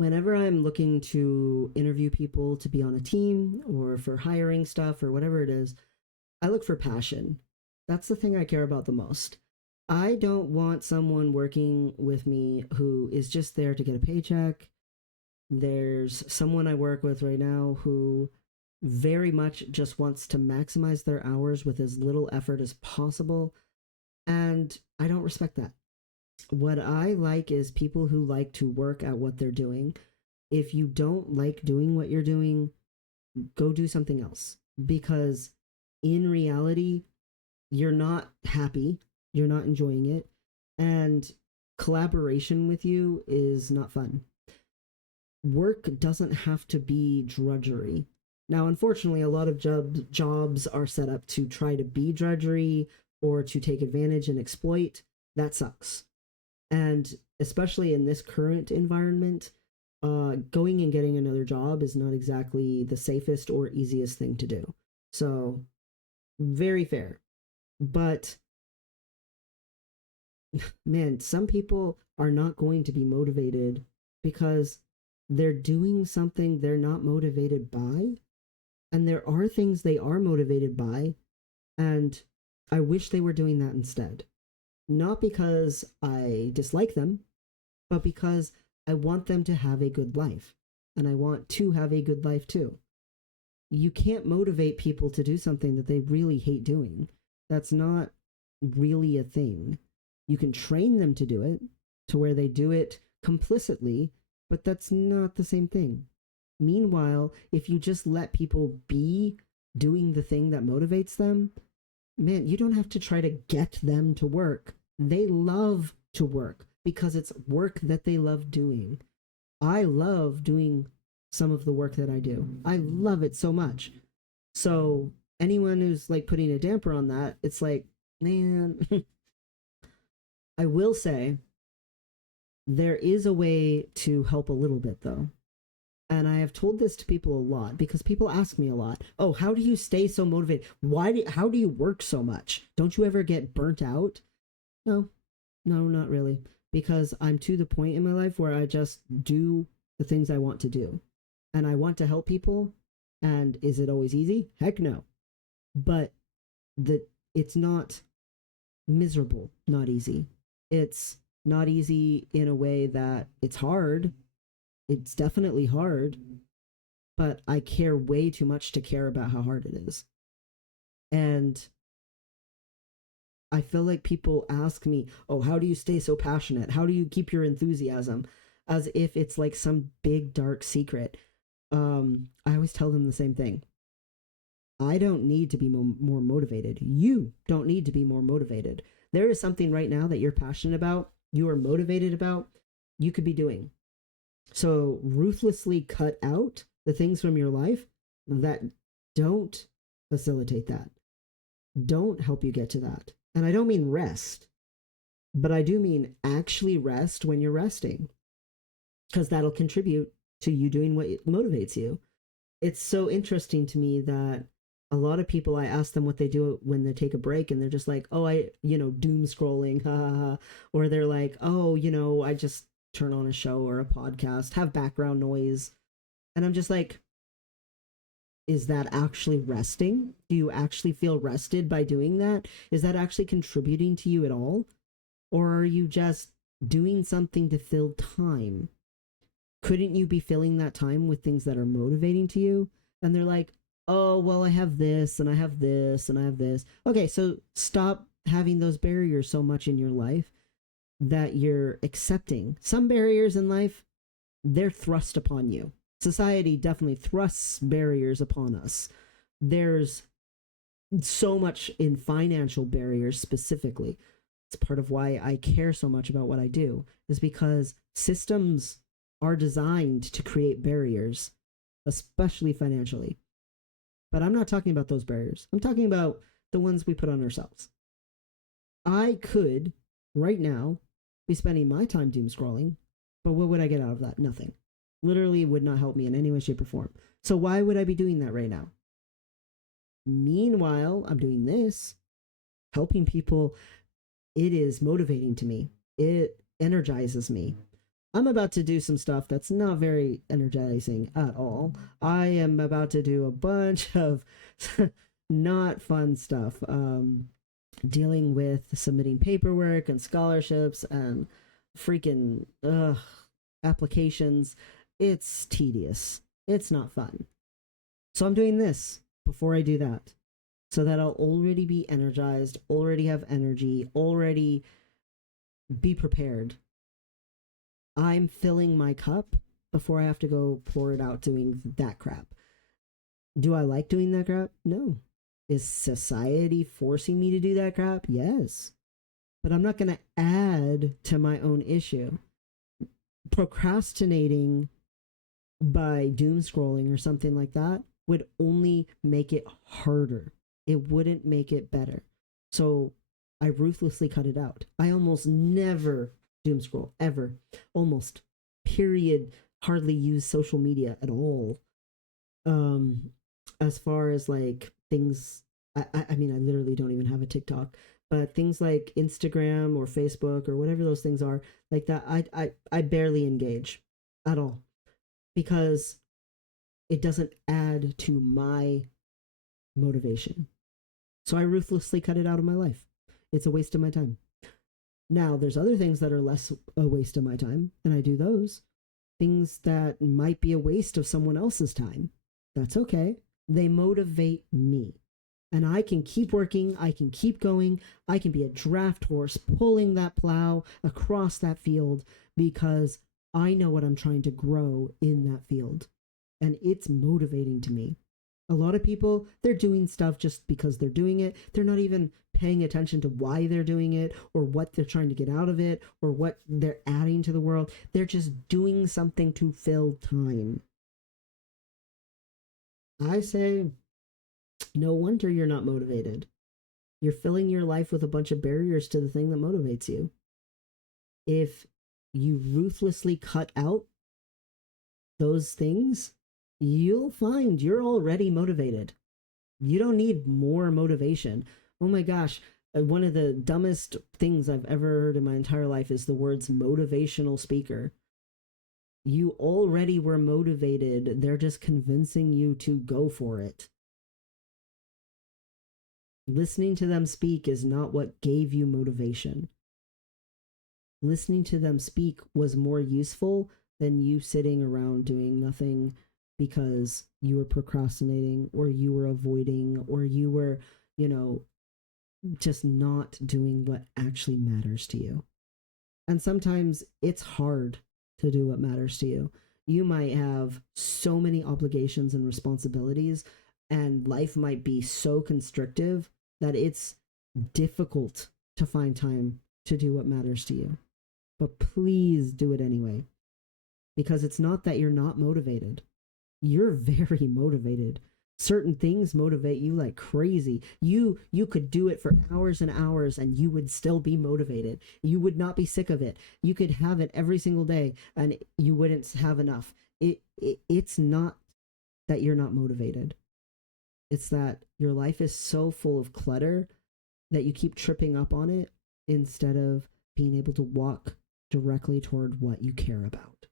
Whenever I'm looking to interview people to be on a team or for hiring stuff or whatever it is, I look for passion. That's the thing I care about the most. I don't want someone working with me who is just there to get a paycheck. There's someone I work with right now who very much just wants to maximize their hours with as little effort as possible. And I don't respect that. What I like is people who like to work at what they're doing. If you don't like doing what you're doing, go do something else. Because in reality, you're not happy, you're not enjoying it, and collaboration with you is not fun. Work doesn't have to be drudgery. Now, unfortunately, a lot of jobs are set up to try to be drudgery or to take advantage and exploit. That sucks. And especially in this current environment, going and getting another job is not exactly the safest or easiest thing to do. So, very fair. But man, some people are not going to be motivated because they're doing something they're not motivated by. And there are things they are motivated by. And I wish they were doing that instead. Not because I dislike them, but because I want them to have a good life. And I want to have a good life too. You can't motivate people to do something that they really hate doing. That's not really a thing. You can train them to do it to where they do it complicitly, but that's not the same thing. Meanwhile, if you just let people be doing the thing that motivates them, man, you don't have to try to get them to work. They love to work because it's work that they love doing. I love doing some of the work that I do. I love it so much. So anyone who's like putting a damper on that, it's like, man, I will say there is a way to help a little bit though. And I have told this to people a lot because people ask me a lot, oh, how do you stay so motivated? How do you work so much? Don't you ever get burnt out? No, no, not really. Because I'm to the point in my life where I just do the things I want to do. And I want to help people. And is it always easy? Heck no. But it's not miserable, not easy. It's not easy in a way that it's hard. It's definitely hard, but I care way too much to care about how hard it is. And I feel like people ask me, oh, how do you stay so passionate? How do you keep your enthusiasm? As if it's like some big dark secret. I always tell them the same thing. I don't need to be more motivated. You don't need to be more motivated. There is something right now that you're passionate about, you are motivated about, you could be doing. So ruthlessly cut out the things from your life that don't facilitate that, don't help you get to that. And I don't mean rest, but I do mean actually rest when you're resting, because that'll contribute to you doing what motivates you. It's so interesting to me that a lot of people, I ask them what they do when they take a break, and they're just like, oh, doom scrolling, ha ha ha. Or they're like, oh, I just turn on a show or a podcast, have background noise. And I'm just like, is that actually resting? Do you actually feel rested by doing that? Is that actually contributing to you at all? Or are you just doing something to fill time? Couldn't you be filling that time with things that are motivating to you? And they're like, oh, well, I have this and I have this and I have this. Okay, so stop having those barriers so much in your life that you're accepting. Some barriers in life, they're thrust upon you. Society definitely thrusts barriers upon us. There's so much in financial barriers specifically. It's part of why I care so much about what I do, is because systems are designed to create barriers, especially financially. But I'm not talking about those barriers. I'm talking about the ones we put on ourselves. I could, right now, be spending my time doom scrolling, but what would I get out of that? Nothing. Literally would not help me in any way, shape, or form. So why would I be doing that right now? Meanwhile, I'm doing this, helping people. It is motivating to me. It energizes me. I'm about to do some stuff that's not very energizing at all. I am about to do a bunch of not fun stuff. Dealing with submitting paperwork and scholarships and freaking applications. It's tedious. It's not fun. So I'm doing this before I do that, so that I'll already be energized, already have energy, already be prepared. I'm filling my cup before I have to go pour it out doing that crap. Do I like doing that crap? No. Is society forcing me to do that crap? Yes. But I'm not going to add to my own issue. Procrastinating by doom scrolling or something like that would only make it harder. It wouldn't make it better. So I ruthlessly cut it out. I almost never doom scroll, ever. Almost. Period. Hardly use social media at all. As far as like things, I mean, I literally don't even have a TikTok, but things like Instagram or Facebook or whatever those things are, like that, I barely engage at all, because it doesn't add to my motivation. So I ruthlessly cut it out of my life. It's a waste of my time. Now, there's other things that are less a waste of my time, and I do those. Things that might be a waste of someone else's time. That's okay. They motivate me. And I can keep working, I can keep going, I can be a draft horse pulling that plow across that field because I know what I'm trying to grow in that field. And it's motivating to me. A lot of people, they're doing stuff just because they're doing it. They're not even paying attention to why they're doing it or what they're trying to get out of it or what they're adding to the world. They're just doing something to fill time. I say, no wonder you're not motivated. You're filling your life with a bunch of barriers to the thing that motivates you. If you ruthlessly cut out those things, you'll find you're already motivated. You don't need more motivation. Oh my gosh, one of the dumbest things I've ever heard in my entire life is the words motivational speaker. You already were motivated. They're just convincing you to go for it. Listening to them speak is not what gave you motivation. Listening to them speak was more useful than you sitting around doing nothing because you were procrastinating or you were avoiding or you were, just not doing what actually matters to you. And sometimes it's hard to do what matters to you. You might have so many obligations and responsibilities, and life might be so constrictive that it's difficult to find time to do what matters to you. But please do it anyway. Because it's not that you're not motivated. You're very motivated. Certain things motivate you like crazy. You could do it for hours and hours and you would still be motivated. You would not be sick of it. You could have it every single day and you wouldn't have enough. It's not that you're not motivated. It's that your life is so full of clutter that you keep tripping up on it instead of being able to walk directly toward what you care about.